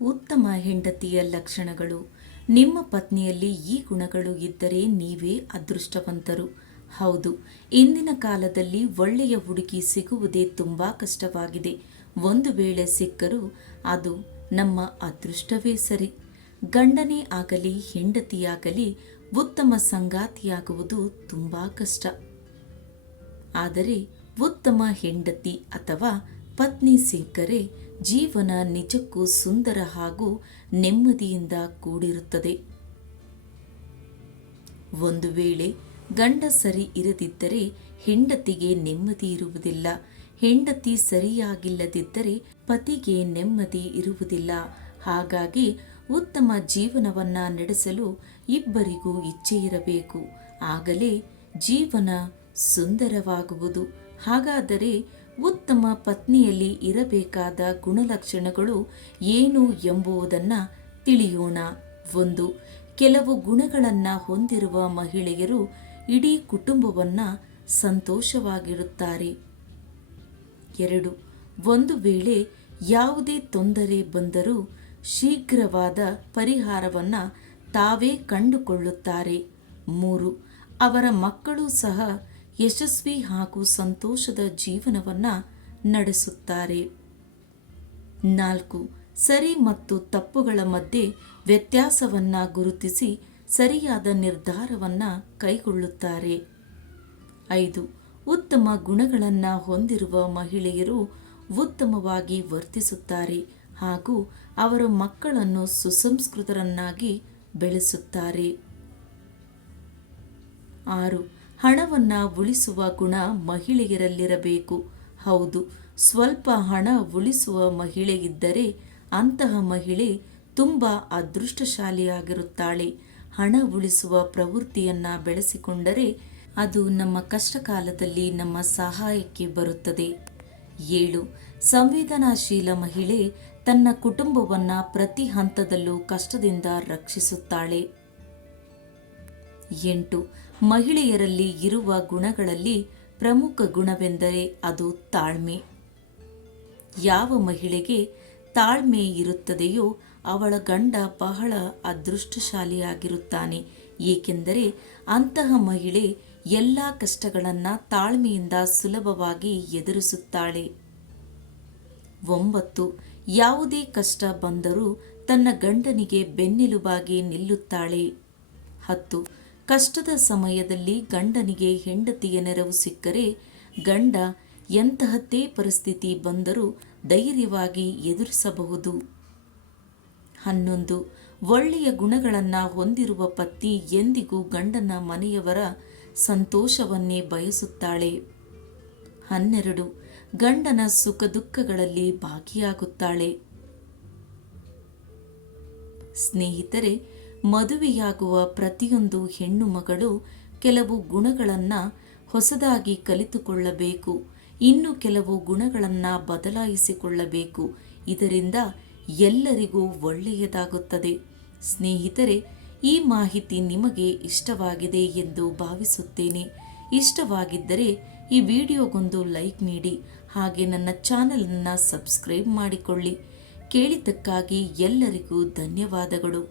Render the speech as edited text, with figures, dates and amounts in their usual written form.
ಉತ್ತಮ ಹೆಂಡತಿಯ ಲಕ್ಷಣಗಳು. ನಿಮ್ಮ ಪತ್ನಿಯಲ್ಲಿ ಈ ಗುಣಗಳು ಇದ್ದರೆ ನೀವೇ ಅದೃಷ್ಟವಂತರು. ಹೌದು, ಇಂದಿನ ಕಾಲದಲ್ಲಿ ಒಳ್ಳೆಯ ಹುಡುಗಿ ಸಿಗುವುದೇ ತುಂಬ ಕಷ್ಟವಾಗಿದೆ. ಒಂದು ವೇಳೆ ಸಿಕ್ಕರೂ ಅದು ನಮ್ಮ ಅದೃಷ್ಟವೇ ಸರಿ. ಗಂಡನೇ ಆಗಲಿ ಹೆಂಡತಿಯಾಗಲಿ ಉತ್ತಮ ಸಂಗಾತಿಯಾಗುವುದು ತುಂಬ ಕಷ್ಟ. ಆದರೆ ಉತ್ತಮ ಹೆಂಡತಿ ಅಥವಾ ಪತ್ನಿ ಸಿಕ್ಕರೆ ಜೀವನ ನಿಜಕ್ಕೂ ಸುಂದರ ಹಾಗೂ ನೆಮ್ಮದಿಯಿಂದ ಕೂಡಿರುತ್ತದೆ. ಒಂದು ವೇಳೆ ಗಂಡ ಸರಿ ಇರದಿದ್ದರೆ ಹೆಂಡತಿಗೆ ನೆಮ್ಮದಿ ಇರುವುದಿಲ್ಲ. ಹೆಂಡತಿ ಸರಿಯಾಗಿಲ್ಲದಿದ್ದರೆ ಪತಿಗೆ ನೆಮ್ಮದಿ ಇರುವುದಿಲ್ಲ. ಹಾಗಾಗಿ ಉತ್ತಮ ಜೀವನವನ್ನ ನಡೆಸಲು ಇಬ್ಬರಿಗೂ ಇಚ್ಛೆ ಇರಬೇಕು. ಆಗಲೇ ಜೀವನ ಸುಂದರವಾಗುವುದು. ಹಾಗಾದರೆ ಉತ್ತಮ ಪತ್ನಿಯಲ್ಲಿ ಇರಬೇಕಾದ ಗುಣಲಕ್ಷಣಗಳು ಏನು ಎಂಬುದನ್ನು ತಿಳಿಯೋಣ. 1. ಕೆಲವು ಗುಣಗಳನ್ನು ಹೊಂದಿರುವ ಮಹಿಳೆಯರು ಇಡೀ ಕುಟುಂಬವನ್ನು ಸಂತೋಷವಾಗಿರುತ್ತಾರೆ. 2. ಒಂದು ವೇಳೆ ಯಾವುದೇ ತೊಂದರೆ ಬಂದರೂ ಶೀಘ್ರವಾದ ಪರಿಹಾರವನ್ನು ತಾವೇ ಕಂಡುಕೊಳ್ಳುತ್ತಾರೆ. 3. ಅವರ ಮಕ್ಕಳು ಸಹ ಯಶಸ್ವಿ ಹಾಗೂ ಸಂತೋಷದ ಜೀವನವನ್ನು ನಡೆಸುತ್ತಾರೆ. 4. ಸರಿ ಮತ್ತು ತಪ್ಪುಗಳ ಮಧ್ಯೆ ವ್ಯತ್ಯಾಸವನ್ನು ಗುರುತಿಸಿ ಸರಿಯಾದ ನಿರ್ಧಾರವನ್ನು ಕೈಗೊಳ್ಳುತ್ತಾರೆ. 5. ಉತ್ತಮ ಗುಣಗಳನ್ನು ಹೊಂದಿರುವ ಮಹಿಳೆಯರು ಉತ್ತಮವಾಗಿ ವರ್ತಿಸುತ್ತಾರೆ ಹಾಗೂ ಅವರ ಮಕ್ಕಳನ್ನು ಸುಸಂಸ್ಕೃತರನ್ನಾಗಿ ಬೆಳೆಸುತ್ತಾರೆ. 6. ಹಣವನ್ನು ಉಳಿಸುವ ಗುಣ ಮಹಿಳೆಯರಲ್ಲಿರಬೇಕು. ಹೌದು, ಸ್ವಲ್ಪ ಹಣ ಉಳಿಸುವ ಮಹಿಳೆ ಇದ್ದರೆ ಅಂತಹ ಮಹಿಳೆ ತುಂಬ ಅದೃಷ್ಟಶಾಲಿಯಾಗಿರುತ್ತಾಳೆ. ಹಣ ಉಳಿಸುವ ಪ್ರವೃತ್ತಿಯನ್ನು ಬೆಳೆಸಿಕೊಂಡರೆ ಅದು ನಮ್ಮ ಕಷ್ಟಕಾಲದಲ್ಲಿ ನಮ್ಮ ಸಹಾಯಕ್ಕೆ ಬರುತ್ತದೆ. 7. ಸಂವೇದನಾಶೀಲ ಮಹಿಳೆ ತನ್ನ ಕುಟುಂಬವನ್ನು ಪ್ರತಿ ಹಂತದಲ್ಲೂ ಕಷ್ಟದಿಂದ ರಕ್ಷಿಸುತ್ತಾಳೆ. 8. ಮಹಿಳೆಯರಲ್ಲಿ ಇರುವ ಗುಣಗಳಲ್ಲಿ ಪ್ರಮುಖ ಗುಣವೆಂದರೆ ಅದು ತಾಳ್ಮೆ. ಯಾವ ಮಹಿಳೆಗೆ ತಾಳ್ಮೆ ಇರುತ್ತದೆಯೋ ಅವಳ ಗಂಡ ಬಹಳ ಅದೃಷ್ಟಶಾಲಿಯಾಗಿರುತ್ತಾನೆ. ಏಕೆಂದರೆ ಅಂತಹ ಮಹಿಳೆ ಎಲ್ಲ ಕಷ್ಟಗಳನ್ನು ತಾಳ್ಮೆಯಿಂದ ಸುಲಭವಾಗಿ ಎದುರಿಸುತ್ತಾಳೆ. 9. ಯಾವುದೇ ಕಷ್ಟ ಬಂದರೂ ತನ್ನ ಗಂಡನಿಗೆ ಬೆನ್ನೆಲುಬಾಗಿ ನಿಲ್ಲುತ್ತಾಳೆ. 10. ಕಷ್ಟದ ಸಮಯದಲ್ಲಿ ಗಂಡನಿಗೆ ಹೆಂಡತಿಯ ನೆರವು ಸಿಕ್ಕರೆ ಗಂಡ ಎಂತಹದ್ದೇ ಪರಿಸ್ಥಿತಿ ಬಂದರೂ ಧೈರ್ಯವಾಗಿ ಎದುರಿಸಬಹುದು. 11. ಒಳ್ಳೆಯ ಗುಣಗಳನ್ನು ಹೊಂದಿರುವ ಪತ್ನಿ ಎಂದಿಗೂ ಗಂಡನ ಮನೆಯವರ ಸಂತೋಷವನ್ನೇ ಬಯಸುತ್ತಾಳೆ. 12. ಗಂಡನ ಸುಖ ದುಃಖಗಳಲ್ಲಿ ಭಾಗಿಯಾಗುತ್ತಾಳೆ. ಸ್ನೇಹಿತರೆ, ಮದುವೆಯಾಗುವ ಪ್ರತಿಯೊಂದು ಹೆಣ್ಣು ಮಗಳು ಕೆಲವು ಗುಣಗಳನ್ನು ಹೊಸದಾಗಿ ಕಲಿತುಕೊಳ್ಳಬೇಕು. ಇನ್ನು ಕೆಲವು ಗುಣಗಳನ್ನು ಬದಲಾಯಿಸಿಕೊಳ್ಳಬೇಕು. ಇದರಿಂದ ಎಲ್ಲರಿಗೂ ಒಳ್ಳೆಯದಾಗುತ್ತದೆ. ಸ್ನೇಹಿತರೆ, ಈ ಮಾಹಿತಿ ನಿಮಗೆ ಇಷ್ಟವಾಗಿದೆ ಎಂದು ಭಾವಿಸುತ್ತೇನೆ. ಇಷ್ಟವಾಗಿದ್ದರೆ ಈ ವಿಡಿಯೋಗೊಂದು ಲೈಕ್ ನೀಡಿ, ಹಾಗೆ ನನ್ನ ಚಾನಲನ್ನು ಸಬ್ಸ್ಕ್ರೈಬ್ ಮಾಡಿಕೊಳ್ಳಿ. ಕೇಳಿದ್ದಕ್ಕಾಗಿ ಎಲ್ಲರಿಗೂ ಧನ್ಯವಾದಗಳು.